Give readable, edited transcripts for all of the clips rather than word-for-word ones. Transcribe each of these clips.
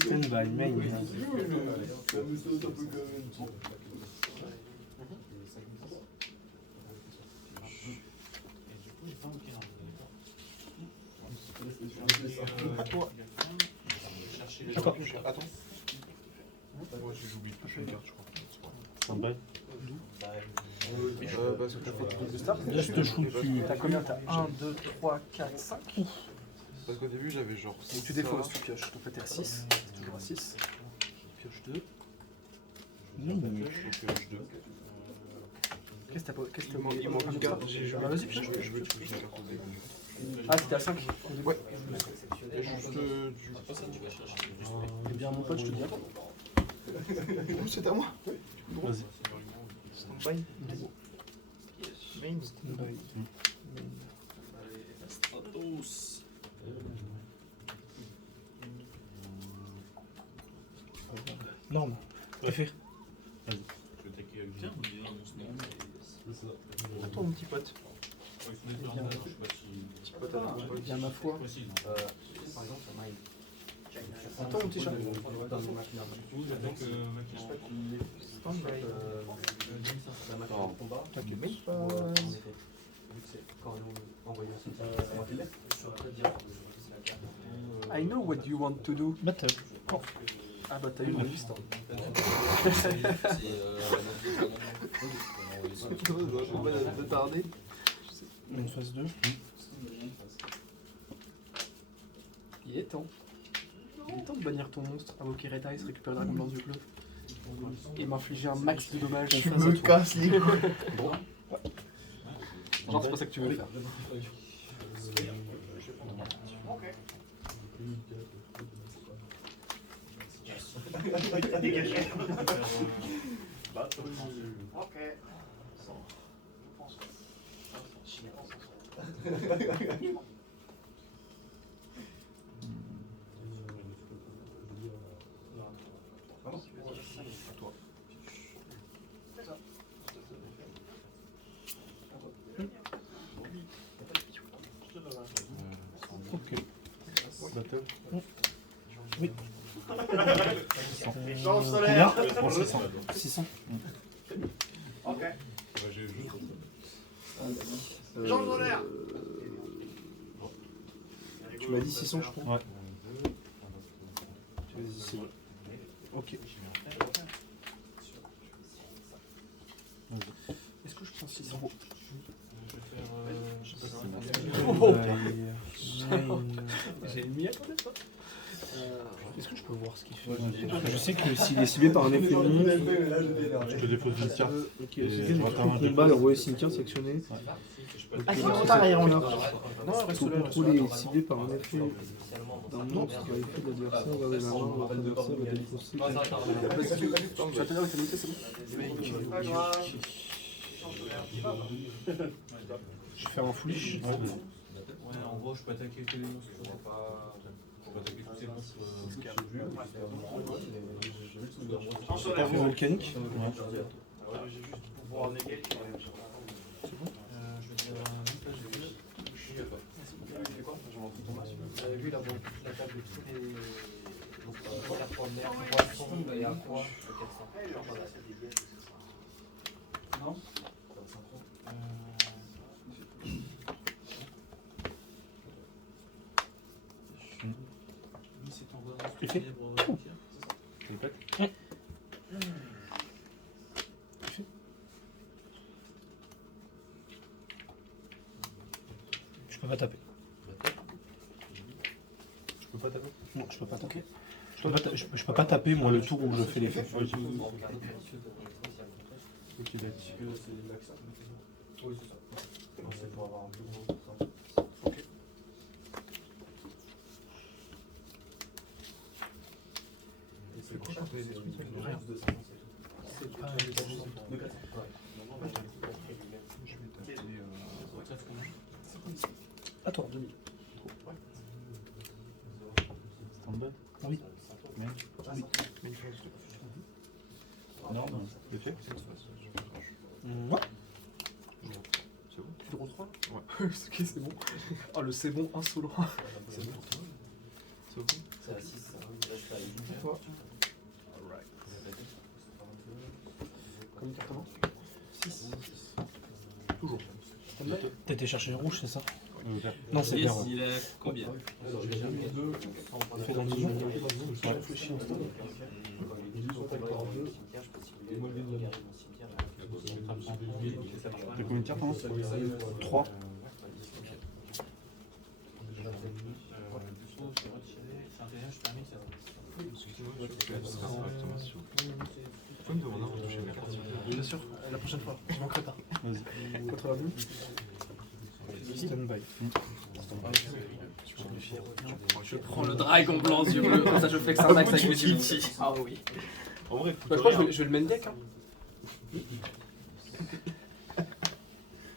Stand-by, main. Attends. J'oublie de toucher une carte, je crois. Stand-by. Parce que t'as fait tout le start. Là, je te shoot dessus. T'as combien? T'as 1, 2, 3, 4, 5. Parce qu'au début, j'avais genre. Donc tu défausses, tu pioches. Donc là t'es à 6. C'est toujours à 6. Pioche 2. Je pioche 2. Qu'est-ce que t'as pas? Il manque une carte. Bah vas-y, pioche. Je veux toucher une carte au début. Ah, c'était à 5. Ouais. Et juste du. Eh bien, mon pote, je te dis avant. C'est à moi. Vas-y. Stand-by. Main. Stand-by. Norme. Préfère. Vas-y. Attends, mon petit pote. Bien ma foi. Attends, mon petit chat. Stand-by. T'inquiète même pas. I know what you want to do. Battle. Ah bah t'as eu une liste. De tarder. Une phase 2. Il est temps. Il est temps de bannir ton monstre, invoquer Red Eyes, récupérer le dragon blanc du club et m'infliger un max de dommages. Tu me casses les couilles. Genre c'est pas ça que tu veux faire. Ok. Battle. Oui. Change solaire. Combien 600. 600. Ok. Change solaire. Tu m'as dit 600 je crois. Ouais. Vas-y, c'est bon. Ok. Est-ce que je prends 600? J'ai une mie à côté de toi. Est-ce que je peux voir ce qu'il fait? Je sais que s'il est ciblé par un effet non, Je te dépose une carte. ok, Et c'est je rate un combat, le roi cimetière sélectionné. Ah, c'est trop tard, on a. Non, reste Ton là. contrôle est ciblé par un effet d'un monstre à effet de l'adversaire, garder la main, votre adversaire va défausser. Tu vas tenir avec la unité, c'est bon? Pas grave. Je vais faire un foolish. Ouais, en gros, je peux attaquer tous les monstres. Je peux attaquer tous ces monstres que j'ai vus. Change Pas solaire. fait volcanique. J'ai juste pouvoir négatif. Je vais dire une page de plus. Lui, il a la table de tous les. Donc, 4 points de nerfs, 300 et à 3, 400. Non Effet. Tu le pètes? Je peux pas taper. Je peux pas taper. Non, je peux pas taper. Je peux pas taper moi le tour où je fais l'effet. Ok, d'accord. Oui, c'est ça. C'est pour avoir un plus gros. Ok. C'est quoi quand les détruits? Rien. C'est pas Je vais taper. Attends, 2000. Stand-by. Oui. Main. Oui. Main phase 2. Non, non. Effet. Ouais. C'est bon. Tu draw 3 Ouais. Ok, c'est bon. Oh, le c'est bon insolent. C'est bon pour toi. C'est ok. C'est à 6. Là, je fais à 8. Toi. Comme une carte avant. 6. Toujours. T'as été chercher le rouge, c'est ça? Vert. Non, c'est vert. Il est combien? Fait dans le jeu. Je réfléchis en stone. T'as combien de cartes, hein? 3. Excusez-moi, je peux être Thomas, s'il vous plaît. Tu peux me demander avant de toucher mes cartes, s'il vous plaît? Bien sûr, la prochaine fois, je manquerai pas. Vas-y. Contre la vue. Stand-by. Je prends le dragon blanc aux yeux bleus, comme ça je flex un max avec mes ulti. Ah oui. En vrai, Bah, je crois que je vais le main deck. Hein. tu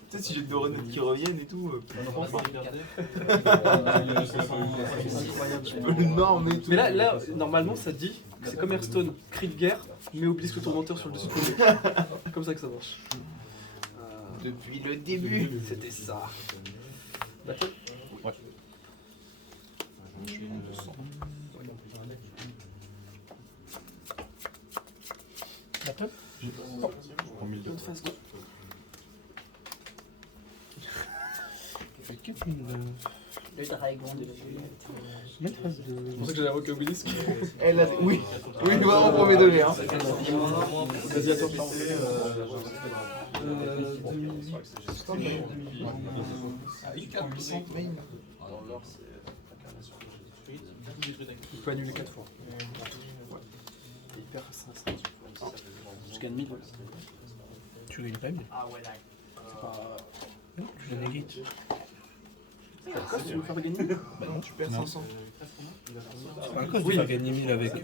sais, si j'ai deux renettes qui reviennent et tout. Non, mais tout. Mais là, normalement, ça dit que c'est comme Hearthstone, cri de guerre, mais obélisque tourmenteur sur le dessus de ton deck. Comme ça que ça marche. Depuis le début. C'était ça. Battle. Ouais. Battle. Je prends 1000 de L'autre phase 2. Le dragon de C'est pour ça que j'avais invoqué obélisque. Elle a... Oui, oui, vraiment premier degré. Hein. Vas-y, à toi. Il peut annuler 4 fois. Il perd 5. Je gagne 1000. Tu gagnes pas 1000. Ah ouais, d'accord. Tu la négates. Pourquoi tu veux me faire gagner? Bah non, tu perds 500. C'est pas à cause de faire gagner 1000 avec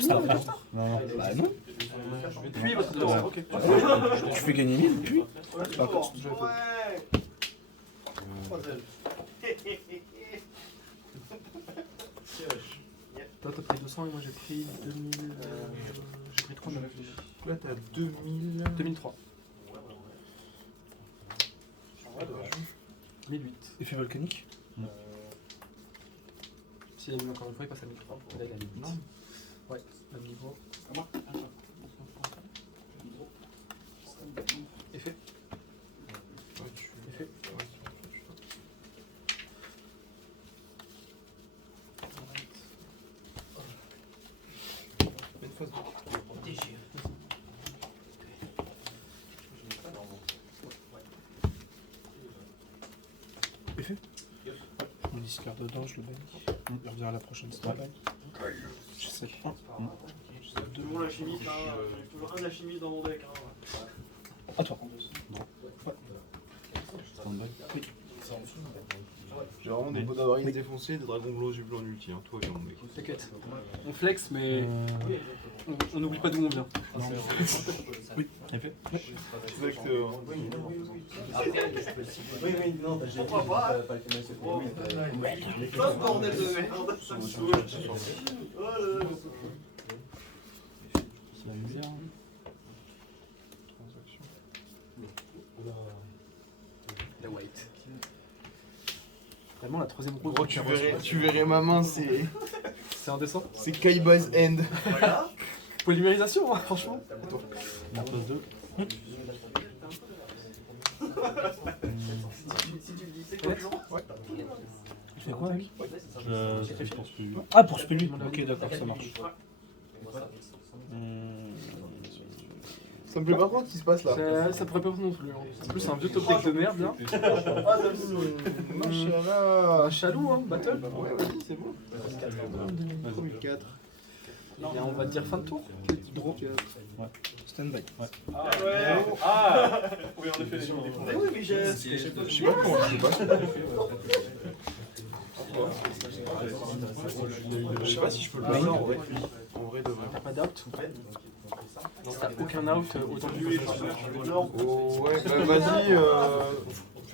Starcraft. Non, non. Bah non. Puis votre adversaire, ok. Tu fais gagner 1000, puis c'est pas à cause. Toi, t'as pris 200 et moi j'ai pris 2000. J'ai pris 3000. Là, t'as 2000. 2003. 1008. Effet volcanique. Si il a mis encore une fois, il passe à 1003. Là, il a 1008. Non. Ouais, même niveau. Effet. Effet. Une phase. Effet. On discard dedans, je le bannis. Je reviens à la prochaine stand-by. Je sais pas. Toujours la chimie, j'ai toujours un de la chimie dans mon deck. Hein. À toi. Stand-by. J'ai vraiment des beaux d'avoir défoncés, des dragons blancs, yeux blancs en ulti. Hein. Toi, viens, mec. T'inquiète. On flex, mais on n'oublie pas d'où on vient. Oui, effet. Exactement. Oui, non, pourquoi pas? Oh, bordel de merde, ça me saoule. Oh là là. C'est la misère. The white. Vraiment la troisième roue. Gros, tu verrais ma main, c'est C'est indécent. Kaiba's End. Voilà. Polymérisation, hein, franchement. La phase 2. Si tu le dis, c'est quoi? Tu fais quoi avec? C'est pour ce que Ah, pour celui. Ok, d'accord, ça marche. Ça me plaît pas trop ce qui se passe là. Ça pourrait pas non plus. Hein. En plus, c'est un vieux top deck de merde, là. Machallah. Un chalou, hein, battle. Ouais, vas-y, c'est bon. 2004. Et on va te dire fin de tour. Draw. Stand-by. Ah ouais. Ah. Oui, en effet, les gens défendent. Oui, mais j'ai. Je sais pas comment je sais pas. Je sais pas si je peux le passer en vrai. En vrai de vrai. T'as pas d'out? Si t'as aucun out, autant que tu veux. Oh ouais, bah vas-y,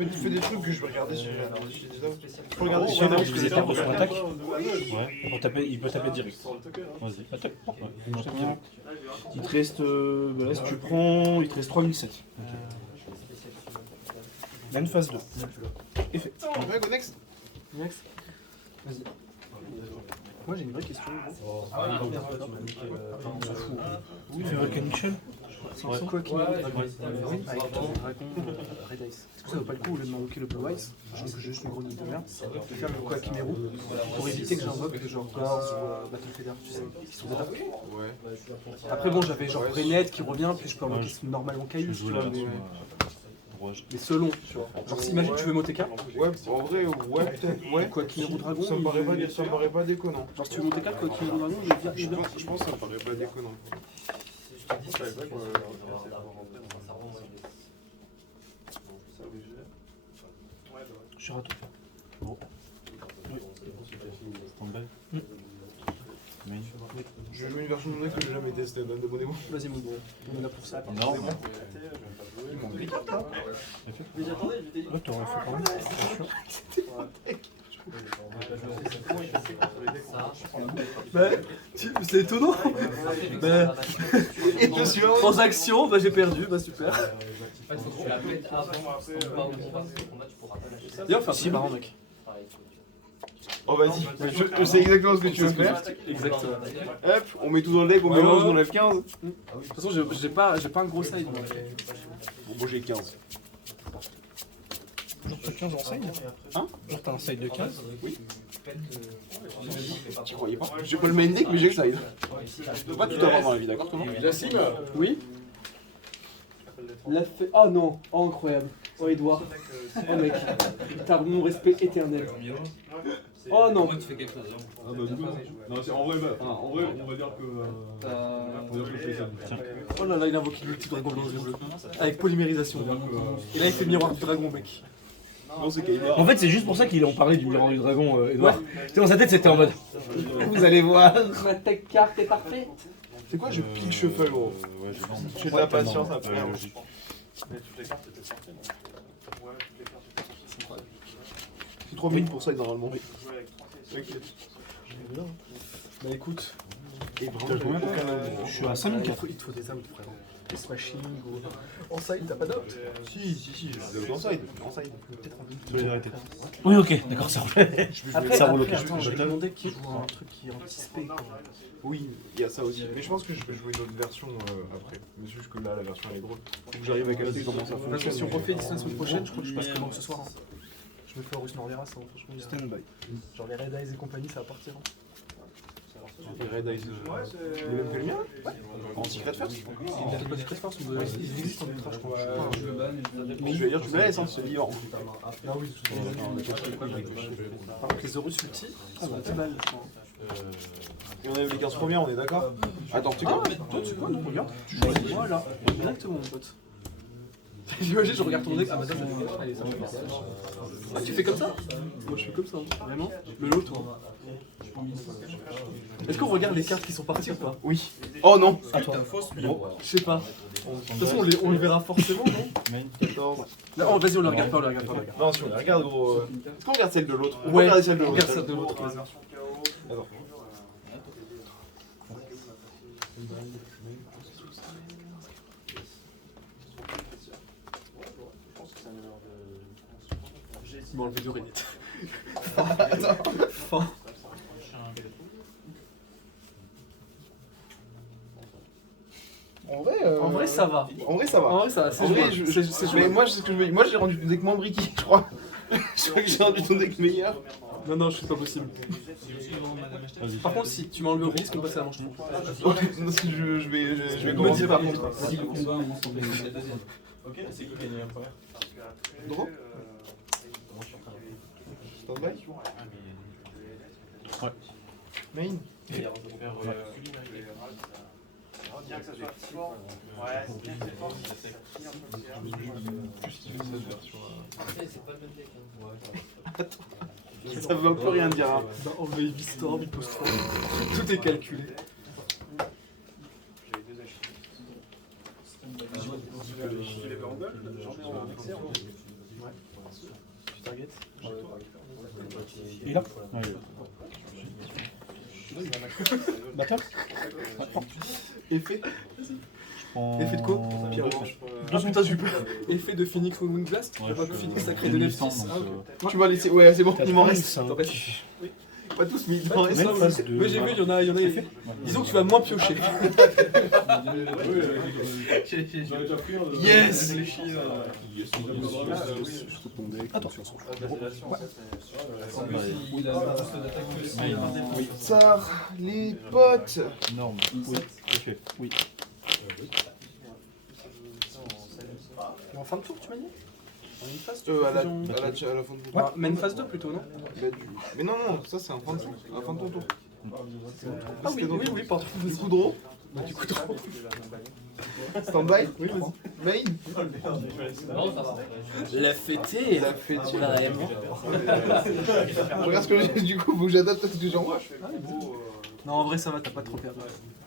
Fais des trucs que je vais regarder si j'ai des œuvres. Faut regarder Si si on j'ai a des des attaques de son attaque. Ouais, il peut taper direct. Vas-y, attaque. Ouais. Il te reste. Là, si tu prends. Il te reste 3007. Même phase 2. Effet. On va go next. Next. Vas-y. Moi j'ai une vraie question. On s'en fout. Tu veux Canichel? C'est quoi qui avec Dragon Red Ice. Est-ce que ça vaut pas le coup au lieu de m'invoquer le Blue Ice, je sais que j'ai juste une grenouille de mer, de faire le Koakimeru pour éviter que j'invoque genre Gars ou Battle Feather, tu sais, qui sont déjà. Ouais. Après bon j'avais genre Renet qui revient, puis je peux invoquer normalement Caillou, tu vois, mais selon, tu vois. Genre si imagine tu veux Moteka, Ouais, en vrai, ouais, peut-être. Ouais. Koakimeru Dragon, Ça me paraît pas déconnant. genre si tu veux Moteka, Koakimeru Dragon, je vais dire Je pense que ça me paraît pas déconnant. Je suis raté. Bon. Stand-by. Main. Je vais jouer une version de deck que j'ai jamais testée, donne de bonnes mots. vas-y mon gros, on est là pour ça. Non. Il manque des cartes là. Ouais, t'aurais fait quand même. Bah, c'est étonnant. Bah, Et je suis heureux. transaction, bah j'ai perdu, bah super. D'ailleurs, faire si marrant mec. Oh vas-y, je sais exactement ce que tu veux faire. Exactement. Hop, on met tout dans le deck, on mélange, on lève 15. De toute façon, j'ai pas un gros side. Donc. Bon, moi j'ai 15. Genre t'as 15 en side. Hein? Genre t'as un side de 15. Tu croyais pas? J'ai pas le main deck, mais j'ai le side. Je peux pas tout avoir dans la vie, d'accord tout le monde? Oui. La fait. Oh non, oh incroyable. Oh Edouard. Oh mec. T'as mon respect éternel. Oh non. Tu fais quelque chose. Ah bah du coup, non, c'est en vrai, on va dire que je fais ça. Oh là là, il a invoqué l'ulti dragon blanc bleu. Avec polymérisation. Et là il fait miroir du dragon mec. Non, c'est Kaiba. En fait, c'est juste pour ça qu'ils ont parlé du miroir du dragon, Edouard. Dans sa tête, c'était en mode. Vous allez voir. Ma tech carte est parfaite. C'est quoi, je pile shuffle gros? Ouais, J'ai de la patience après. logique. C'est 3 minutes pour ça normalement. Bah écoute, Et vraiment, Je suis à 5004. il te faut des outs frère. Des smashing ou. En side, t'as pas d'out? Si, en side. Tu veux les arrêter? Oui, ok, d'accord, ça roule. Après, Ça roule, après, ok. attends, j'ai demandé qui joue un truc qui est anticipé. Oui, il y a ça aussi. Mais je pense que je vais jouer une autre version après. Mais c'est juste que là, la version elle est drôle. Faut que j'arrive à capter comment ça Parce que fonctionne. si on refait d'ici la semaine prochaine, je crois que je passe comment ce soir. Hein. Je me fais Horus Norleras, hein, franchement. Stand by. Genre les Red Eyes et compagnie, ça va partir. Hein. Et Red Eyes, le même que le mien? En Secret First? C'est pas Secret Force, mais ils existent en ultra, je crois. Mais je vais dire, tu me la laisses, hein, c'est vivant. Ah oui, par contre, les Horus ulti, on a 10 balles. Et on a eu les 15 premières, on est d'accord? Attends, tu vois? Toi, tu vois, donc regarde. Voilà, exactement, mon pote. J'imagine, je regarde ton deck. Ah, bah ça, ça fait allez, ça fait plaisir. Ah, tu fais comme ça? Moi, je fais comme ça, hein. Vraiment? Le lot, toi. Est-ce qu'on regarde les cartes qui sont parties ou pas? Oui. Oh non! Je sais pas. De toute façon, on les verra forcément, non? 14. Non, vas-y, on les regarde pas, on les regarde pas. Non, si on les regarde, gros. Est-ce qu'on regarde celle de l'autre? On peut Ouais, regarder celle de on l'autre. regarde celle de l'autre. vas-y. Attends. Il m'a enlevé du Reddit. En vrai, ça va. En vrai, ça va. En vrai, ça va. C'est En vrai, jouable. C'est mais jouable. moi, c'est ce que je me dis. Moi, j'ai rendu ton deck moins bricky, je crois. Je crois que j'ai rendu ton deck meilleur. Non, non, je suis pas possible. Vas-y. Par contre, si tu m'enlèves le risque, on passe à la manche. Je vais commencer par contre. Ok, c'est qui gagner un premier? Drop. Stand-by. Ouais. Main. Bien que ça soit fort. Ouais, c'est bien que c'est fort. Ça veut un peu rien dire. Hein. Bah, enlever Heavy Storm, post tout est calculé. J'avais deux achats. Tu les veux en gold? J'en ai en XR. Tu targetes. Il est là. Ouais. Battle. Effet. En... Effet de quoi Pierre Orange. Ah putain, j'ai eu peur. Effet de Phoenix Moon Blast. Tu Ouais, vois je que suis- Phoenix sacré j'ai de mis Nef 100, 6. donc, Tu m'as laissé. Ouais, c'est bon, il m'en reste. 5. T'en restes. Pas tous, mais il m'en reste. Même phase de... Oui, j'ai vu, il y en a. Disons que tu vas moins piocher. J'en ai déjà pris un de. Yes. Tsar, les potes. Norme. Oui. Effet. Oui. En fin de tour, tu m'as dit On a une phase À la fin de Ouais, mais une phase 2 plutôt, non Mais non, non, ça c'est un fin de tour. Un fin de ton tour. Ah oui, oui, pardon. Du coup de draw. Du coup, trop. Stand-by. Oui, vas-y. Main. La fêtée. La fêtée. Vraiment. Je regarde ce que j'ai du coup, faut que j'adapte à ce que j'envoie. Non, en vrai, ça va, t'as pas trop perdu.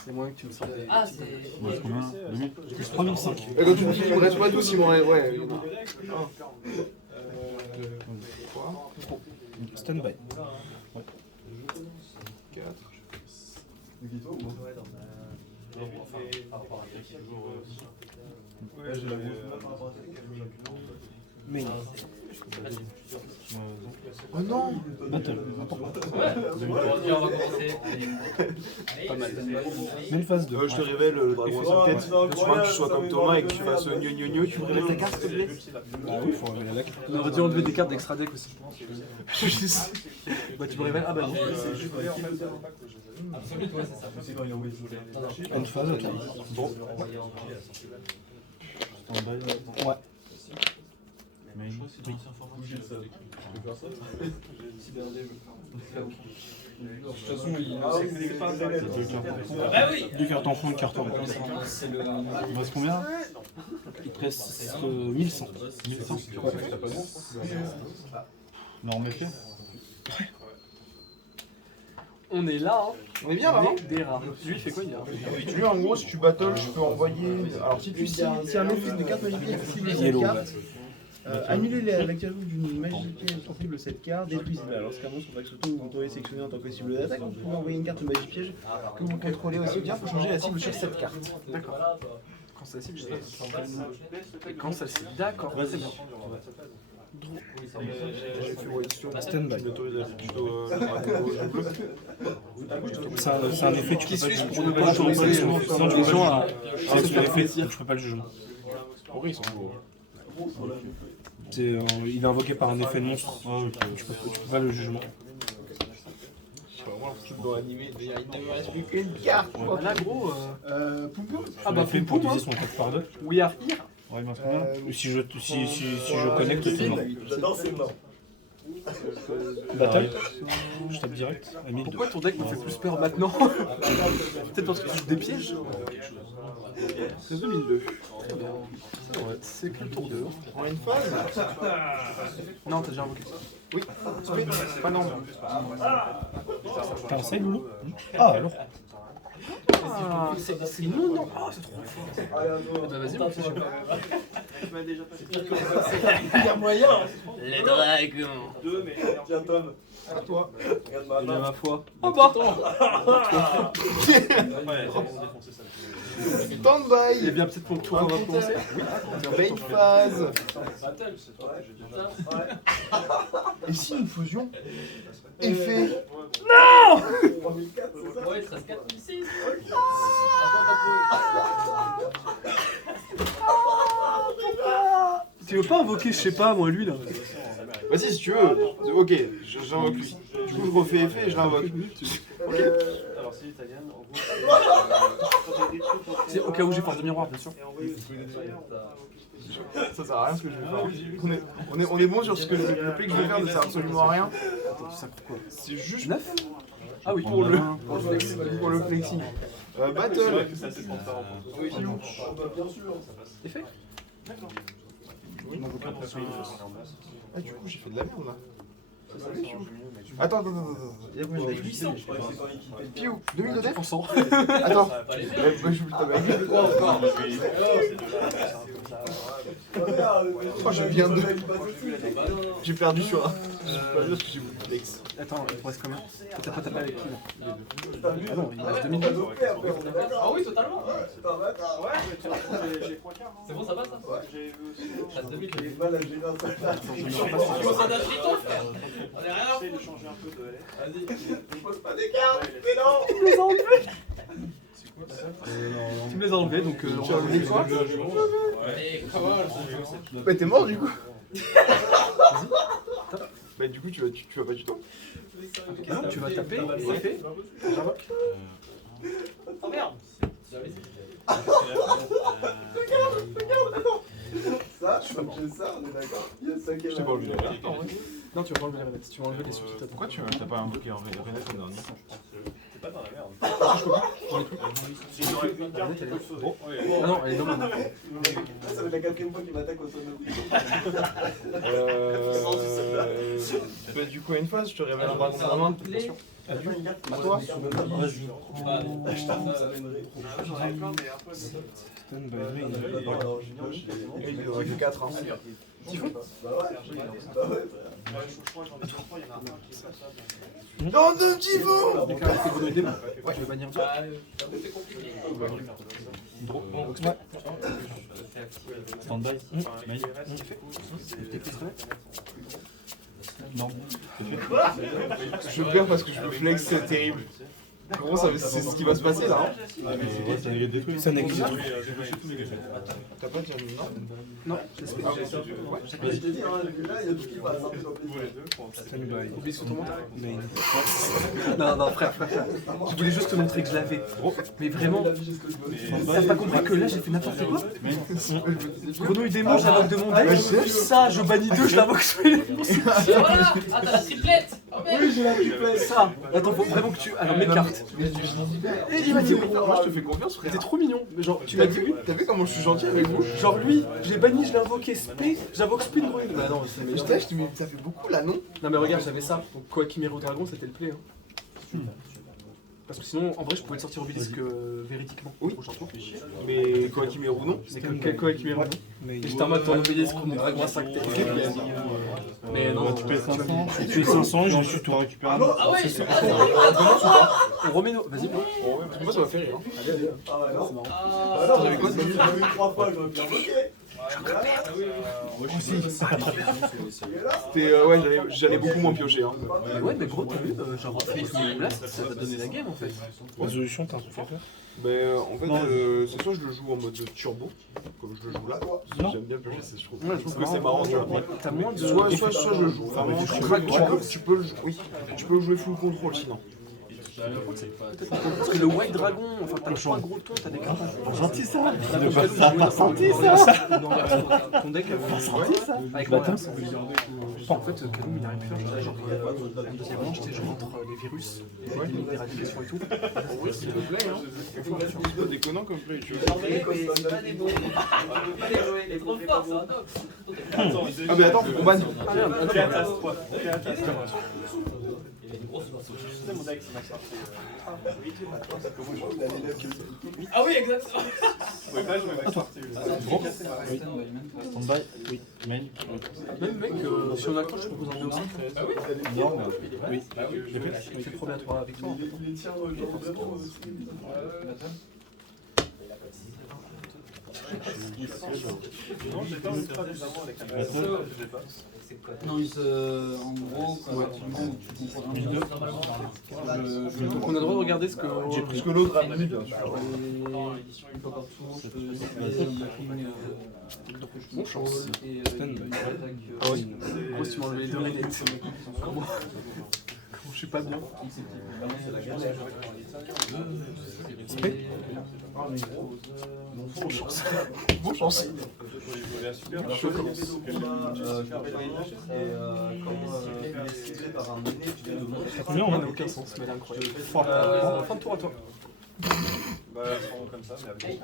Il y a moyen que tu me sortes des. Ah, c'est. Il reste combien 2000 Plus 3005. Et quand tu me dis qu'il me reste pas tous, il m'en reste. Ouais. Stand by. 4. Ouais, j'ai la grosse note par rapport à Main. Oh non. Battle. On va commencer. Pas mal. Même phase 2. Je te révèle le dragon à sa tête. Je crois que tu sois comme Thomas et que tu fasses gno. Tu me révèles ta carte, s'il te plaît. Ah oui, il faut révéler la carte. On aurait dû enlever des cartes d'extra deck aussi. Bah, tu me révèles. Ah bah non. Une phase, ok. Bon. Stand by. Ouais. Main. Oui. De toute façon, il pas Deux cartes en fond, une carte en bas. Il me reste combien? Il te reste 1100. 1100. Ouais. Norme effet. On est là, hein. On est bien là, hein. Des rats. Lui, il fait quoi, il a Lui, en gros, si tu battles, je peux envoyer. Alors, si un office de carte magique cible cette Yellow, carte, ouais. annuler l'activation d'une magie piège sensible cette carte, détruisez-la. Lorsqu'un monstre en axe auto vous contrôlez sélectionné en tant que cible d'attaque, vous pouvez envoyer une carte magie piège que vous contrôlez aussi bien pour changer la cible sur cette carte. D'accord. Quand ça cible, Et quand ça cible. D'accord. Vas-y. J'ai fait ouais, sur Stand by. C'est un effet, tu Qui peux pas suis-je le pour ne pas autoriser sinon, tu peux les gens à c'est se faire l'effet, plaisir. tu peux pas le jugement. Oui, ils sont beaux. Il est invoqué par un effet de monstre. Tu peux pas le jugement. Tu dois animer, il ne reste plus qu'une carte. Là, gros. Poupou. Ah bah, L'effet pour Poupou, diviser son code par deux. We are here. Ouais, il m'en reste combien? Si je connecte, c'est non. J'adore ces mains. Battle. Je tape direct à 1002. Pourquoi ton deck me fait plus peur maintenant? Peut-être parce que tu joues des pièges. C'est 2002. C'est que le tour 2. On a une phase. Non, t'as déjà invoqué. Oui, pas non. T'as un save, Loulou? Ah, alors. Ah, c'est non, non. Ah, c'est trop fort. Bah, vas-y, mon petit. Tu m'as déjà passé. Il y a moyen. Les dragons. Deux, mais tiens, Tom. À toi. Regarde ma Eh bien, main. ma foi. Oh bah Stand Eh by. bien, peut-être pour le tour, on va commencer. Main phase. Et si une fusion effet. Ouais, il te reste 4006. Tu veux pas invoquer, je sais pas, moi, lui là? Vas-y si tu veux. Ok, j'invoque lui. Du coup je refais effet et je réinvoque. Alors, si t'as gagné, en gros. C'est au cas où j'ai force de miroir, bien sûr. Ça sert à rien ce que je vais faire. On est bon sur ce que le play que je vais faire ne sert absolument à rien. Ça pour quoi? C'est juste 9? Ah oui, pour le flexing. Battle. Effet? Ah du coup j'ai fait de la merde là. Attends. Il y a combien de decks? 800. Piou, 2000 de def? 100. Attends. Je joue le Oh, je viens de. J'ai perdu sur un. Je suis pas sûr que j'ai beaucoup de decks. Attends, il te reste combien? T'as pas tapé avec qui là? Ah non, il reste 2000. Ah oui, totalement. Ouais, j'ai 3 quarts. C'est bon, ça va ça? J'ai vu aussi. T'as 2000. Je On s'en a pris ton frère. On est rien à J'essaie de foutre. changer un peu de LF. Tu me les as enlevés, donc on va revenir quoi? Allez, comment? Bah, t'es mort du coup. Bah, du coup, tu vas pas du tout. Non, tu vas taper, taper. J'invoque. Oh merde. Ça, je fais ça, on est d'accord. Il y a ça qui est. Je t'ai pas enlevé la carte. Non, tu vas pas enlever la vedette, tu vas enlever les substituts. Pourquoi tu t'as pas invoqué en René comme dernier? T'es pas dans la merde. J'aurais vu une carte qui peut le sauver. Ah non, elle est dans ma main. Ça va être la 4ème fois qu'il m'attaque au sommet. Bah, du coup, une fois, je te révèle un dragon dans la main. Attention. À toi. J'en avais plein, mais après. Il aurait que 4. Je crois que j'en ai 3, il y en a un qui est pas ça. Dans deux petits veaux. Déclare tes grenouilles démons. Ouais, je vais bannir Dieu. C'est compliqué. Stand-by. Non. Je perds parce que je me flex, c'est terrible. Comment ça, c'est ce qui va se passer là, hein? Ouais, ça négate des trucs. Ça négate des trucs. T'as pas déjà mis non? Non, j'espère. Je t'ai dit, hein, là, il y a tout qui passe. Oublie sous ton mental. Non, frère. Je voulais juste te montrer que je l'avais. Mais vraiment, t'as pas compris que là j'ai fait n'importe quoi? Grenouille démon, j'invoque de mon deck. Ça, je bannis 2, je l'invoque sur les démons. Et voilà. Ah, t'as la triplette. Oh merde. J'ai la triplette. Ça, attends, faut vraiment que tu. Alors, mets carte. Et il m'a dit oui. Moi, je te fais confiance, frère. T'es trop mignon. Mais genre, tu m'as dit oui. T'as vu comment je suis gentil avec vous? Genre, lui, j'ai banni, je l'ai invoqué SP, j'invoque Spin Grenouille. Bah non, c'est Je t'ai acheté, mais ça fait beaucoup là, non? Non mais regarde, j'avais ça. Donc quoi Chimère au dragon, c'était le play. Hein. Parce que sinon, en vrai, je pouvais le sortir au obélisque véridiquement. Oui. Prochain tour. Mais quoi qui ou non? C'est que quoi Chimère ou non. Et j'étais en mode ton obélisque contre mon dragon à 5 têtes. Mais non, Tu payes 500, tu payes 500 et je suis tout récupéré. Ah ouais. on remet nos. Vas-y, bro. Moi, ça m'a fait rire. Allez. Ah, Ah. non, j'avais quoi? J'ai vu 3 fois, j'aurais pu invoquer. C'était ouais, j'allais beaucoup moins piocher. Hein. Mais ouais, mais gros, t'as vu, genre rentrer les glaces, ça va donner la game en fait. Résolution, t'as un truc à faire? Mais en fait, c'est soit je le joue en mode turbo, comme je le joue là. J'aime bien piocher, je trouve que c'est marrant. Tu vois. T'as moins de. Soit je le joue vraiment. Tu peux le jouer full contrôle sinon. Parce que le White Dragon, enfin t'as 3 gros tons, t'as des cartes. Gentil ça. Gentil ça. Ton deck avec moi. En fait, Kalum il arrive plus à genre en deuxième manche, tu sais, je rentre les virus, les éradications et tout. C'est le play, hein. C'est pas déconnant comme play, tu vois. C'est pas des bons. Il est trop fort, c'est un top. Ah, mais attends, on banne. Ah merde, Mon deck, c'est max. Ah oui, exactement. Stand-by. Oui. Mail. même mec, si on a le temps, je propose un 2 aussi. Non, oui. C'est le premier à 3 avec toi. Non, en gros, tu Donc on a le droit de regarder ce que. J'ai plus que l'autre à mener, bien sûr. une fois par tour, je peux Bon chance. et Ah oui. Gros, si tu m'as enlevé les 2 lunettes. Comment je suis pas bien. Bon chance. Bon chance. Je commence. Combien on Ça a n'a aucun sens, mais elle est incroyable. Fort. Fin de tour à toi. Bah, c'est vraiment comme ça, mais avec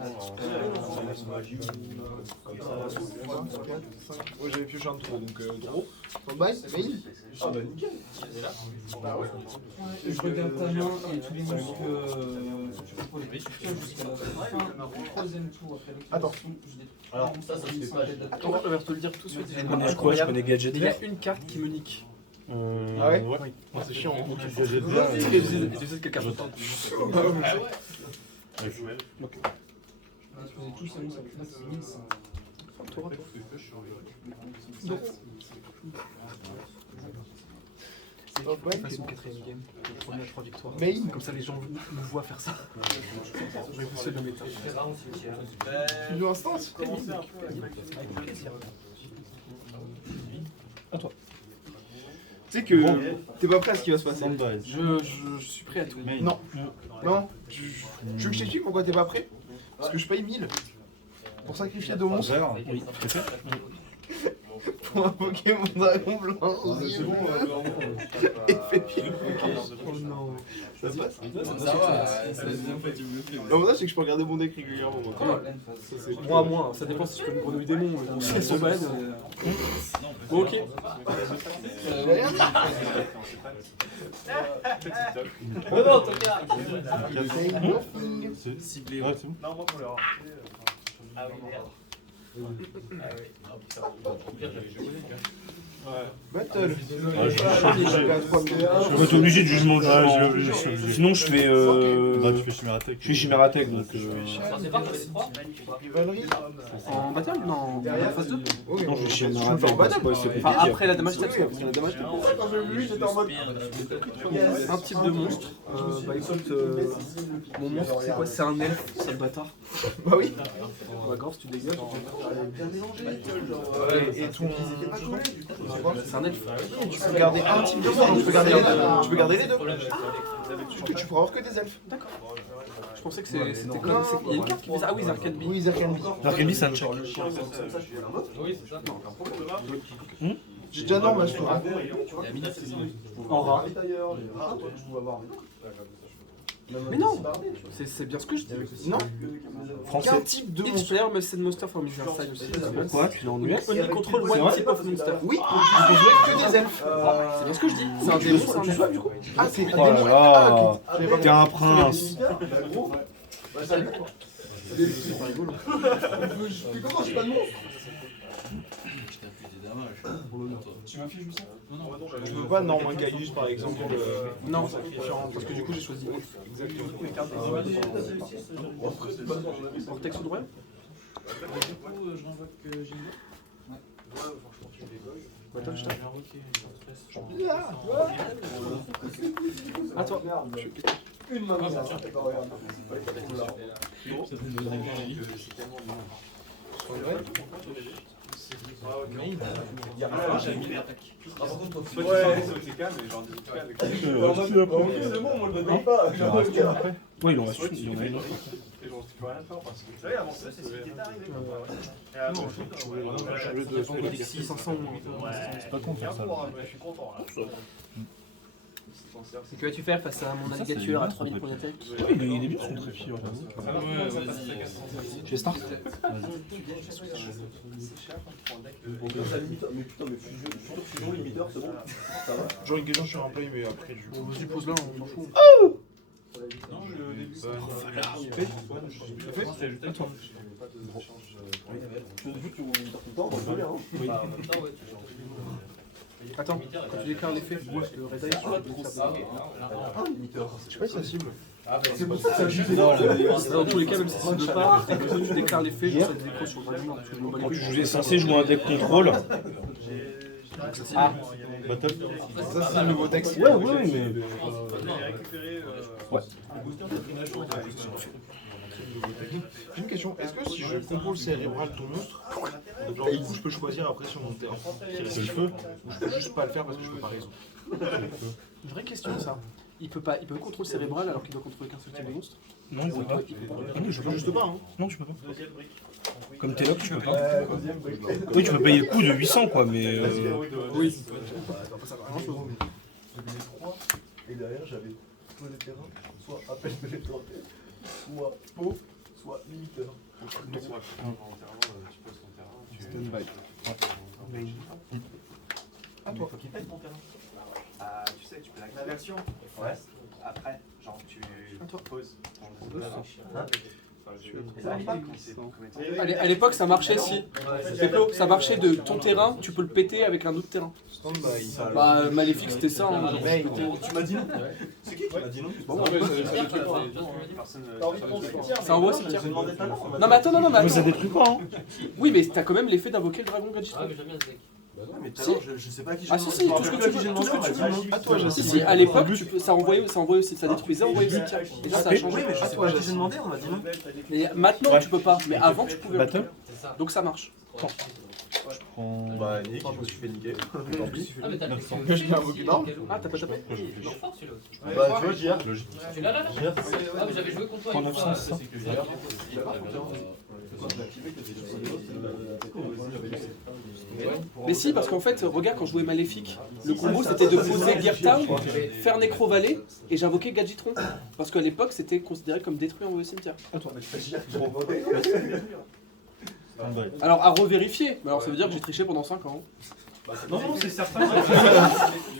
Moi j'avais pioché un de trop, donc draw. Stand-by, main. Ah bah nickel. Je regarde ta main et tous les monstres que tu pioches jusqu'à la fin du troisième tour après Attends. Alors, ça se fait pas. On va te le dire tout de suite. Je connais Gadget Il y a vert. une carte qui me nique. Ah ouais? Ouais. C'est chiant. Hein. Gadget vert. Tu sais que quelqu'un j'entends. On a posé tous ces monstres avec ça, c'est 1500. Ouais, façon quatrième game. Le premier à 3 victoires. Main. Comme ça les gens nous voient faire ça. Je vais vous seul le méta. Une instance. Commencer un peu avec À toi. Tu sais que t'es pas prêt à ce qui va se passer. Stand-by. Je suis prêt à tout. Non. Non. Tu veux que je t'explique pourquoi t'es pas prêt? Parce que je paye 1000 pour sacrifier 2 monstres Oui, tout à fait. pour un Pokémon Dragon blanc. C'est bon, Effet pile. Oh non. Ça passe? Ça va, c'est la deuxième fois que tu me le fais. L'avantage c'est que je peux regarder mon deck régulièrement. Moi. Moi à moi, ça dépend si je peux me grenouille démon. C'est son bad. Bon, ok. Oh non, Toka. Ciblé. Ouais, c'est bon. Non, moi pour les raretés. Ah oui, merde. Battle. Ouais, je vais être obligé de jugement de jugement. Sinon, je fais. Tu fais Chimératech. Je fais Chimératech, donc. C'est pas que t'avais 3. Rivalry. En battle? Non, en phase 2. Non, je fais Tu veux faire Chimératech. en battle? Enfin, après la damage step, parce que la damage step, Quand j'ai vu, j'étais en mode. un type de monstre. Bah écoute, mon monstre c'est quoi? C'est un elfe, c'est le bâtard. Bah oui. Bah grave, si tu dégages. Et ton. C'est un elfe. Tu peux garder un type de monstre, donc tu peux garder les deux. Tu peux garder les deux. Sauf que tu pourras avoir que des elfes. Je pensais que c'était comme. Il y a une carte qui fait ça. Ah oui, Zarkan Bee. Oui, Zarkanbi. L'archémie, ça me check. Oui, c'est ça. J'ai déjà non, je trouve. En rat. Mais non, c'est bien ce que je dis. Non. Français. Qu'un type de Each monstre. player must send monster from his side aussi. Pourquoi tu l'as en US? Only control C'est one vrai type of monster. Oui, tu peux jouer que des elfes. C'est bien ce que je dis. C'est un démon, c'est un elfe. du coup. Ah, c'est un Oh là démon. là. Ah, ok. T'es un prince. C'est pas rigolo. Mais comment j'ai pas de monstre? Tu m'affiches juste ça? Je veux pas Norman Gaius par exemple. Non, parce que du coup j'ai choisi elfe. Exactement. Vortex ou droit? Du coup, je renvoie que j'ai une Attends, je t'arrive. À toi. une main. J'ai mis l'attaque. Ouais, c'est calme, mais genre des calmes. C'est bon, moi je le donne pas. Ouais, il en reste une. Il y en a une autre. Et genre, tu peux rien faire parce que. Vous savez, avant ça, c'est ce qui est arrivé. Et avant, Je vais 500 C'est pas con de faire ça. je suis content là. Que vas-tu faire face à mon alligator à 3000 points d'attaque? Il est bien son trépied. Je vais start. J'aurais une question sur un play, mais après du coup. Vas-y, pose là, on s'en fout. Non, le début. Attends, quand tu déclares l'effet, le Red Eye, Je sais pas si ça cible. c'est pour ça que ça joue. Dans tous les cas, même si c'est de part, tu déclares l'effet, je ça te décroche sur le dragon. Parce que je m'en bats les Quand couilles. tu es censé jouer un deck contrôle. Ah, Battle. ça c'est le nouveau texte. Ouais, mais. Ouais. J'ai une question. Est-ce que si je contrôle cérébral ton monstre, genre du coup je peux choisir après sur mon terrain qui reste le feu, ou je peux juste pas le faire parce que je peux pas résoudre? Une vraie question ça. Il peut contrôler cérébral alors qu'il doit contrôler qu'un seul type de monstre? Non, il peut pas. Non, je peux juste pas. Hein. Non, tu peux pas. Comme t'es là, tu peux pas. Oui, tu peux payer le coup de 800 quoi, mais. Oui. Et derrière, j'avais soit des terrains, soit appel de l'étoile. soit pot, soit limiteur. Stand-by. Main. À toi. Faut qu'il pète ton terrain. Tu sais, tu peux La version. Ouais. Après, genre tu poses. À l'époque, ça marchait si. Déco, ça marchait de ton terrain, tu peux le péter avec un autre terrain. Stand-by. Bah, Maléfique, c'était ça. Hein. Tu m'as dit non. C'est qui qui m'a dit non? Ça envoie cimetière. Non, mais attends, non, mais Mais ça attends. détruit pas, hein. Oui, mais t'as quand même l'effet d'invoquer le dragon Gadgetron. Ah, mais j'aime bien ce deck. Mais tout à l'heure, je sais pas à qui j'ai Ah, si, si, tout ce que tu veux. Tout ce que tu veux. À toi, je Si, si, à l'époque, ça envoyait aussi, ça détruisait, envoyait cimetière. Et là, ça a changé. Oui, mais je sais pas à qui j'ai demandé, on m'a dit non. Mais maintenant, tu peux pas. Mais avant, tu pouvais. Battle. C'est ça. Donc ça marche. Bah, Nick, je me suis fait niquer. Tant pis. Ah, mais t'as le deck. Je l'ai invoqué. Non. Ah, t'as pas tapé? Il est fort celui-là aussi. Bah, tu vois, JR. Tu l'as là là? Ah, mais j'avais joué contre toi une fois. Mais si, parce qu'en fait, regarde, quand je jouais Maléfique, le combo c'était de poser Gear Town, faire Necro Valley et j'invoquais Gadgetron. Parce qu'à l'époque, c'était considéré comme détruit en cimetière. Alors, à revérifier. Mais alors, ça veut dire que j'ai triché pendant 5 ans. Non, non, c'est certain.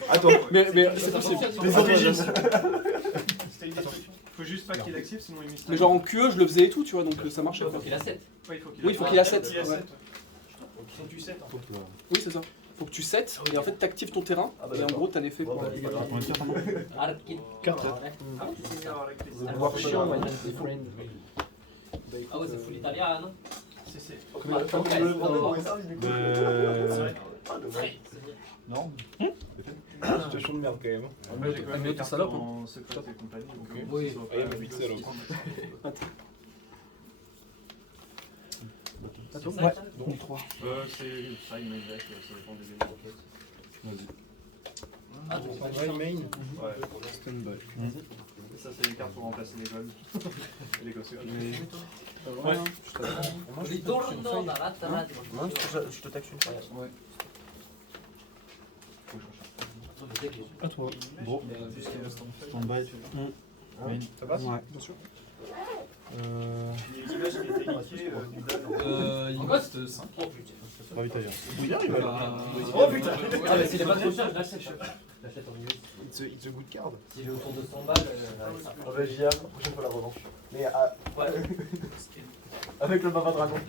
Attends. Mais c'est possible. Les origines. C'était une destruction. Faut juste pas qu'il active, sinon il Mais genre en QE, je le faisais et tout, tu vois, donc ça marchait. Il faut qu'il a 7. Oui, il faut qu'il a 7. Il a Ouais. 7. Faut que tu 7 en fait. Oui, c'est ça. Faut que tu 7 et en fait, t'actives ton terrain et en gros, t'as l'effet pour. Voir chiant, ouais. Ah ouais, c'est full italien, non? C'est. Non. Situation de merde quand même. Moi j'ai quand même mais des t'es cartes salope, en secret et compagnie. Donc, Oui. soit Ah, il y a pas- ma vie de salope. Ouais, donc 3. C'est ça, il met deck, ça dépend des éléments en fait. Ah, tu Ouais, main. Ouais. Stand-by. Et ça, c'est les cartes pour remplacer les golds. Et les gosses. Ouais. Ritorno dalla terra di Je te taxe une carte. À toi. Bon. Stand-by. Ça passe? Ouais. Bien sûr. Les images qui étaient liquées du dad. Il reste 5. Oh putain. Ravitailleur. Oui, il arrive. Oh putain! Ah, mais s'il est pas trop cher, je l'achète. Je l'achète en US. It's a good card. S'il est autour de 100 balles, On va JR, prochaine fois la revanche. Mais ouais. avec le Bava Dragon.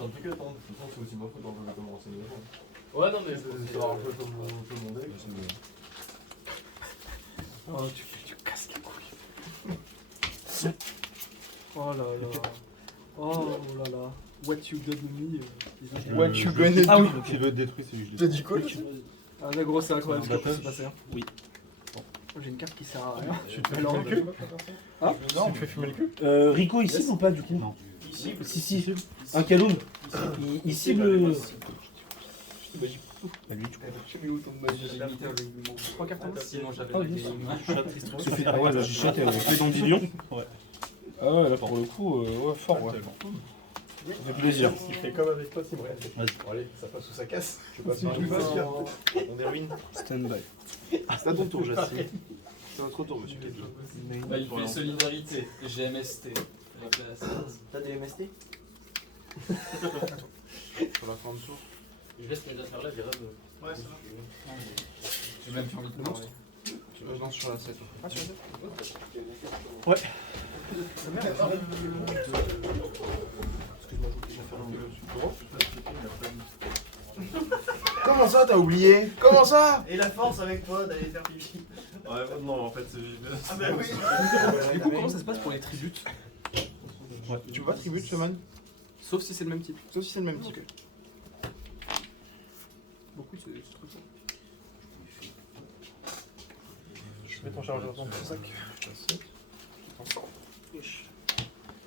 En tout cas, attends, c'est aussi ma faute dans le comment renseigner les gens. Ouais, non, mais C'est un peu comme tout le monde est. Oh, tu casses les couilles. Oh là là. Oh là là. What you done me. What you gonna Ah do? oui, qui veut être détruit, c'est lui. T'as dit quoi? Ah, là, gros, c'est incroyable ce qui Battle. s'est passé. Hein. Oui. J'ai une carte qui sert à rien. Tu te fais fumer le cul? Hein? Non, tu te fais fumer le cul? Rico, il cible ou pas du coup? Non. Ici, Si. Un Kaloum. Il cible. Bah lui, tu peux. Je sais où ton magie. j'ai limité avec 3 cartes en main. Sinon, j'avais Ah, la oui. game. Ah ouais, là j'ai chaté avec les dandelions. Ouais. Ah ouais, là pour le coup, ouais, fort, ouais. Ça fait plaisir. Il fait comme avec toi, Simré. Vas-y. Allez, ça passe ou ça casse. Je sais pas si tu vas dire. On est ruine. Stand-by. C'est à ton tour, Jacques. C'est à votre tour, monsieur Kedjo. Bah, il fait solidarité, GMST. La place. T'as des MST? Sur la fin de tour. Je laisse mes affaires là, virer. Ouais, ça va. J'ai même plus envie de parler. Tu lances sur la 7. Ah, sur la 7? Ouais. Comment ça, t'as oublié? Comment ça? Et la force avec toi d'aller faire pipi. Ouais, non, en fait, c'est. Ah bah oui! Du coup, comment ça se passe pour les tributes? Tu veux pas tribute, Shaman? Sauf si c'est le même type. Sauf si c'est le même type. Beaucoup de ce truc. Je mets ton chargeur dans ton sac.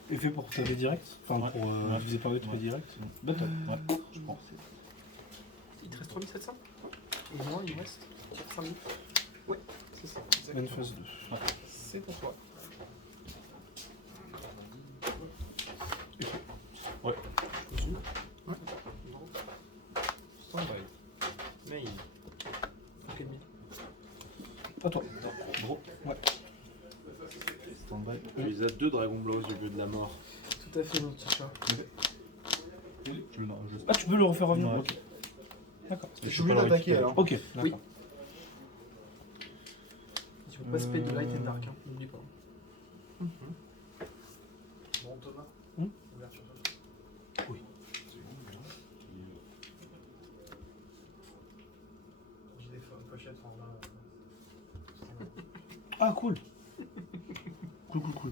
Effet pour taper direct. Enfin, pour diviser par 2, taper direct. Battle. Ouais, je prends. Il te reste 3700? Et moi, il me reste 5000. Ouais, c'est ça. Bonne phase 2. C'est pour toi. Ouais. Ouais. Stand-by. Main. Ok, demi. stand-by. Il a 2 Dragon Blows au lieu de la mort. Tout à fait, mon petit chat. Ah, tu peux le refaire revenir. Ouais. Ok. D'accord. Je suis obligé d'attaquer alors. Ok, Oui. d'accord. Tu peux pas spell de light and dark, hein. N'oublie pas. Bon, Thomas. Hmm. Ouverture. Oui. J'ai des pochettes en là. Ah, cool. Cool.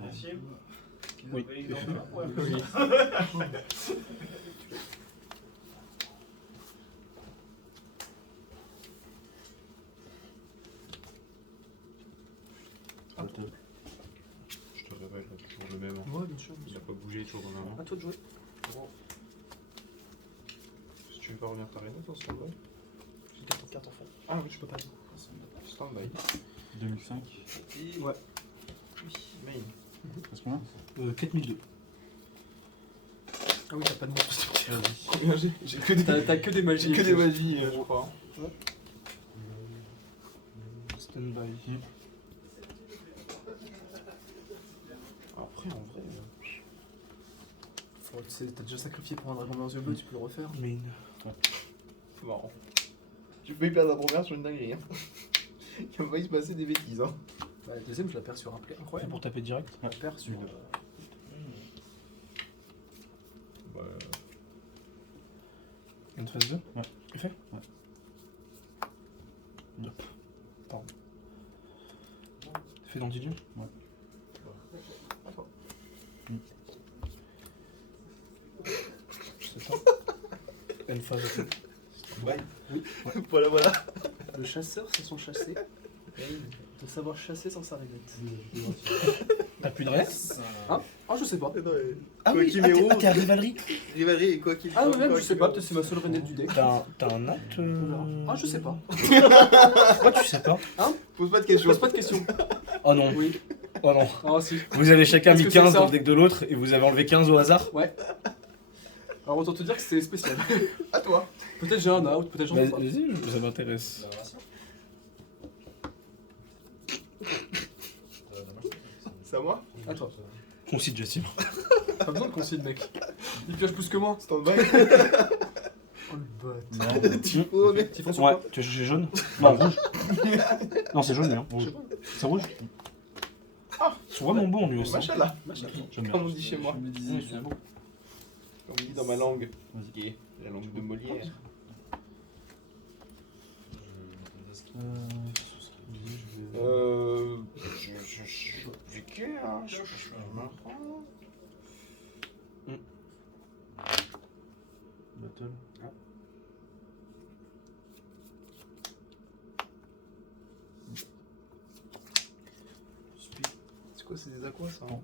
Merci. Oui. Je te révèle, toujours le même. Ouais, bien sûr. Il n'a pas bougé, toujours dans la main. À toi de jouer. Si tu veux pas revenir t'arrêter, toi, stand-by. J'ai 14 cartes en fond. Ah oui, je peux pas. Stand-by. 2005. Ouais. Main. Parce qu'on a 4002. Ah oui, t'as pas de monstre. J'ai que des T'as que des magies. que des magies, je crois. Stand-by. Après, en vrai. Faut, tu sais, t'as déjà sacrifié pour un dragon blanc aux yeux bleus, tu peux le refaire. Main. C'est marrant. Tu peux y perdre la première sur une dinguerie. Hein. Il va failli se passer des bêtises. Hein. Bah, la deuxième, je la perds sur un play C'est incroyable. pour taper direct. Je la perds sur. Une phase 2. Ouais. Il fait Ouais. Hop. Pardon. Fait dans 10 lieux. Ouais. Je sais pas. Une phase à fait. Voilà. Le chasseur, c'est son chassé. De savoir chasser sans s'arrêter. T'as plus de reste Ah, je sais pas. Ah Quoi oui, qu'il m'est t'es à rivalerie. Rivalerie et quoi qu'il Ah, mais même, je sais pas, peut-être c'est ma seule rainette du deck. T'as un acte. Ah, je sais pas. Pourquoi tu sais pas Pose pas de Je questions. pose pas de questions. Oh non. Oui. Oh non. Ah, si. Vous avez chacun Qu'est-ce mis que c'est 15 que dans ça le deck de l'autre et vous avez enlevé 15 au hasard. Ouais. Alors, autant te dire que c'est spécial. À toi. Peut-être j'ai un out, peut-être j'en ai pas. Vas-y, ça m'intéresse. C'est à moi. À toi. Concide, Jassim. Pas besoin de concile, mec. Il pioche plus que moi. Stand by. Oh le bot. Oh, mais... Typhon sur Ouais, quoi tu veux chercher jaune Non, rouge. Non, c'est jaune, lui. Hein. Rouge. C'est rouge C'est vraiment bon, lui aussi. Machallah. J'aime bien. Comme on dit chez moi. Je me disais, c'est bon. Comme on dit dans ma langue. Qui est la langue de Molière. J'ai que hein. Je m'apprends. Battle. C'est quoi, c'est des aquas ça hein.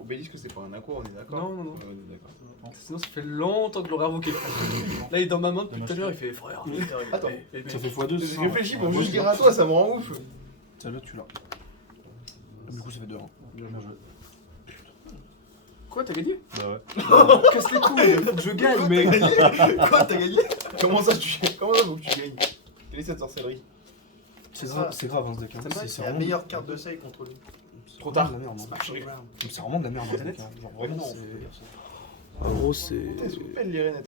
Obélisque c'est pas un aqua, on est d'accord. Non. Ouais, on est d'accord. Sinon, ça fait longtemps que je l'aurais invoqué. Là, il est dans ma main depuis tout à l'heure, il fait frère. Attends. Ça fait x2. J'ai réfléchi pour me dire à toi, ça me rend ouf. Celle-là, tu l'as. Du coup, ça fait 2. Bien joué. Quoi, t'as gagné? Bah ouais. Casse les couilles, faut que je gagne, mec. Quoi, t'as gagné? Comment ça faut que tu gagnes? Quelle est cette sorcellerie? C'est grave, hein, ce deck. Hein. C'est la meilleure carte de save contre lui. Trop tard. C'est de la merde. Hein. C'est vraiment de la merde, hein, ce deck. Hein. Genre, vraiment, c'est. En gros, c'est. Putain, ils sont belles les rainettes.